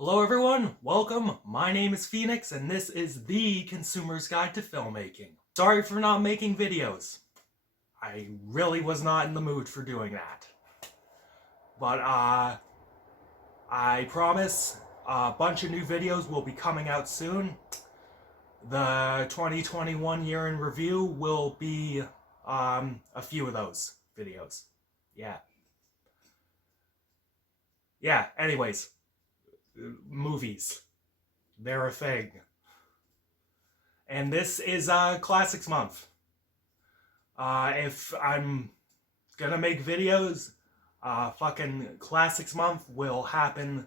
Hello everyone, welcome. My name is Phoenix and this is the Consumer's Guide to Filmmaking. Sorry for not making videos. I really was not in the mood for doing that. But I promise a bunch of new videos will be coming out soon. The 2021 year in review will be a few of those videos. Anyways. Movies. They're a thing. And this is Classics Month. If I'm gonna make videos, fucking Classics Month will happen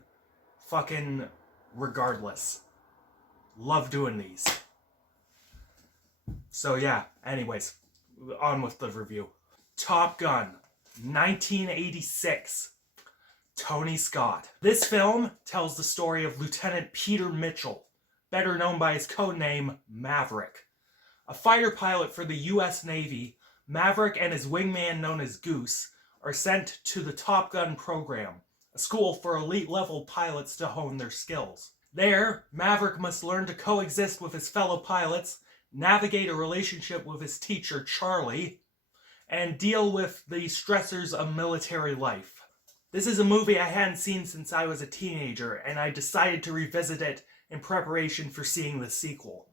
fucking regardless. Love doing these. So yeah, anyways, on with the review. Top Gun, 1986. Tony Scott. This film tells the story of Lieutenant Peter Mitchell, better known by his codename Maverick. A fighter pilot for the US Navy, Maverick and his wingman known as Goose are sent to the Top Gun program, a school for elite-level pilots to hone their skills. There, Maverick must learn to coexist with his fellow pilots, navigate a relationship with his teacher Charlie, and deal with the stressors of military life. This is a movie I hadn't seen since I was a teenager, and I decided to revisit it in preparation for seeing the sequel.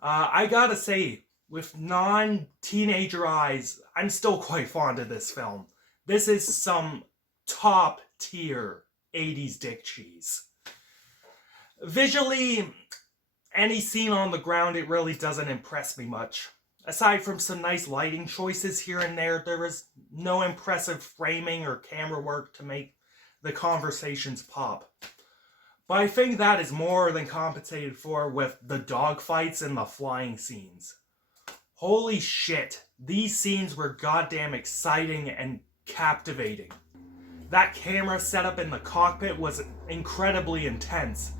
I gotta say, with non-teenager eyes, I'm still quite fond of this film. This is some top-tier 80s dick cheese. Visually, any scene on the ground, it really doesn't impress me much. Aside from some nice lighting choices here and there, there is no impressive framing or camera work to make the conversations pop. But I think that is more than compensated for with the dogfights and the flying scenes. Holy shit, these scenes were goddamn exciting and captivating. That camera setup in the cockpit was incredibly intense.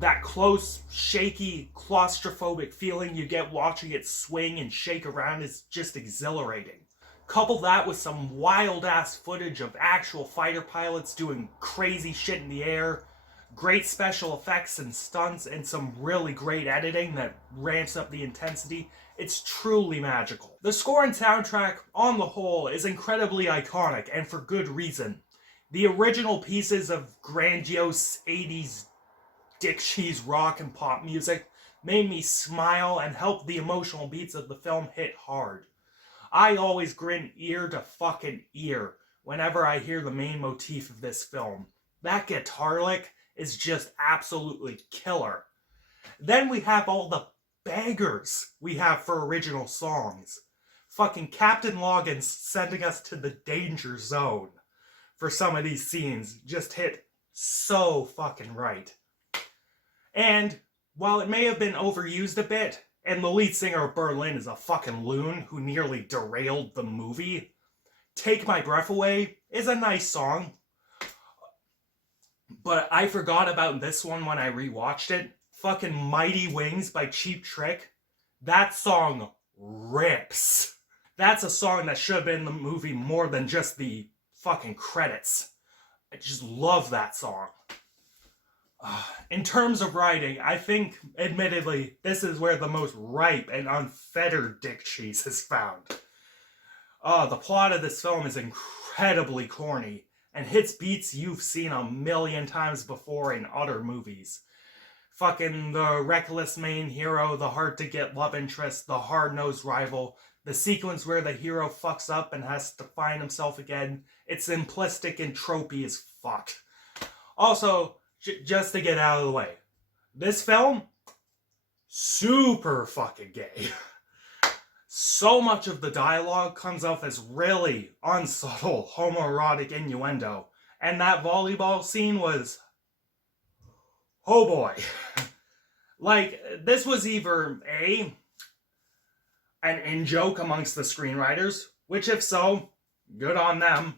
That close, shaky, claustrophobic feeling you get watching it swing and shake around is just exhilarating. Couple that with some wild-ass footage of actual fighter pilots doing crazy shit in the air, great special effects and stunts, and some really great editing that ramps up the intensity. It's truly magical. The score and soundtrack, on the whole, is incredibly iconic, and for good reason. The original pieces of grandiose 80s dick cheese rock and pop music made me smile and helped the emotional beats of the film hit hard. I always grin ear to fucking ear whenever I hear the main motif of this film. That guitar lick is just absolutely killer. Then we have all the bangers we have for original songs. Fucking Captain Logan's sending us to the danger zone for some of these scenes just hit so fucking right. And while it may have been overused a bit, and the lead singer of Berlin is a fucking loon who nearly derailed the movie, Take My Breath Away is a nice song. But I forgot about this one when I rewatched it. Fucking Mighty Wings by Cheap Trick. That song rips. That's a song that should have been in the movie more than just the fucking credits. I just love that song. In terms of writing, I think, admittedly, this is where the most ripe and unfettered dick cheese is found. The plot of this film is incredibly corny, and hits beats you've seen a million times before in other movies. Fucking the reckless main hero, the hard-to-get love interest, the hard-nosed rival, the sequence where the hero fucks up and has to find himself again, it's simplistic and tropey as fuck. Also, just to get out of the way, this film, super fucking gay. So much of the dialogue comes off as really unsubtle homoerotic innuendo, and that volleyball scene was, oh boy. Like, this was either A, an in-joke amongst the screenwriters, which if so, good on them,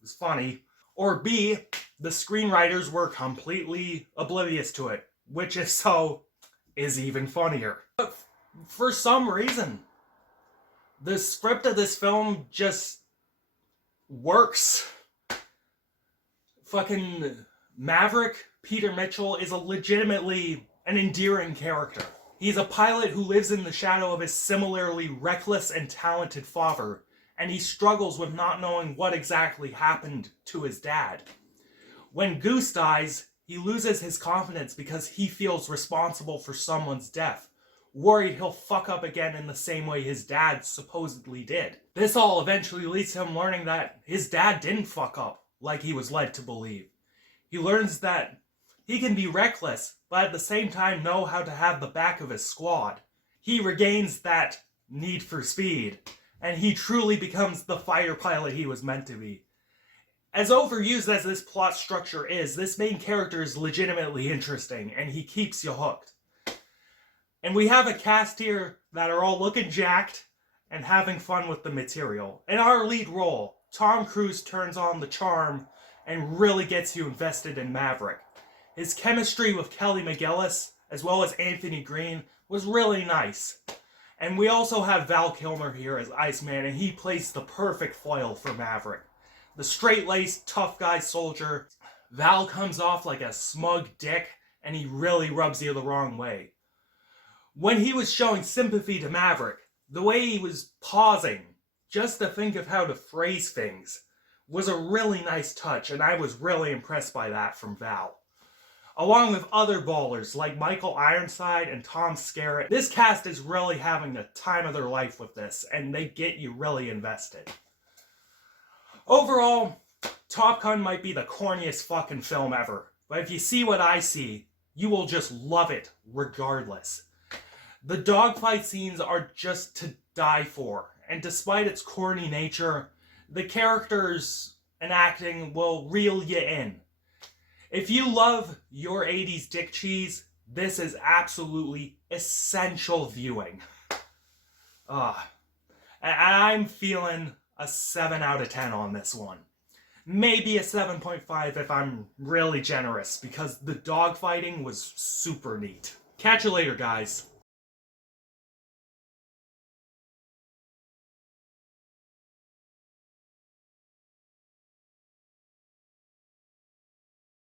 it was funny, or B, the screenwriters were completely oblivious to it, which if so, is even funnier. But for some reason, the script of this film just works. Fucking Maverick, Peter Mitchell, is a legitimately an endearing character. He's a pilot who lives in the shadow of his similarly reckless and talented father, and he struggles with not knowing what exactly happened to his dad. When Goose dies, he loses his confidence because he feels responsible for someone's death, worried he'll fuck up again in the same way his dad supposedly did. This all eventually leads to him learning that his dad didn't fuck up like he was led to believe. He learns that he can be reckless, but at the same time know how to have the back of his squad. He regains that need for speed, and he truly becomes the fighter pilot he was meant to be. As overused as this plot structure is, this main character is legitimately interesting, and he keeps you hooked. And we have a cast here that are all looking jacked and having fun with the material. In our lead role, Tom Cruise turns on the charm and really gets you invested in Maverick. His chemistry with Kelly McGillis, as well as Anthony Green, was really nice. And we also have Val Kilmer here as Iceman, and he plays the perfect foil for Maverick. The straight-laced, tough guy soldier. Val comes off like a smug dick, and he really rubs you the wrong way. When he was showing sympathy to Maverick, the way he was pausing just to think of how to phrase things was a really nice touch, and I was really impressed by that from Val. Along with other ballers like Michael Ironside and Tom Skerritt, this cast is really having the time of their life with this, and they get you really invested. Overall, Top Gun might be the corniest fucking film ever, but if you see what I see, you will just love it regardless. The dogfight scenes are just to die for, and despite its corny nature, the characters and acting will reel you in. If you love your 80s dick cheese, this is absolutely essential viewing. And I'm feeling a 7 out of 10 on this one. Maybe a 7.5 if I'm really generous, because the dogfighting was super neat. Catch you later, guys.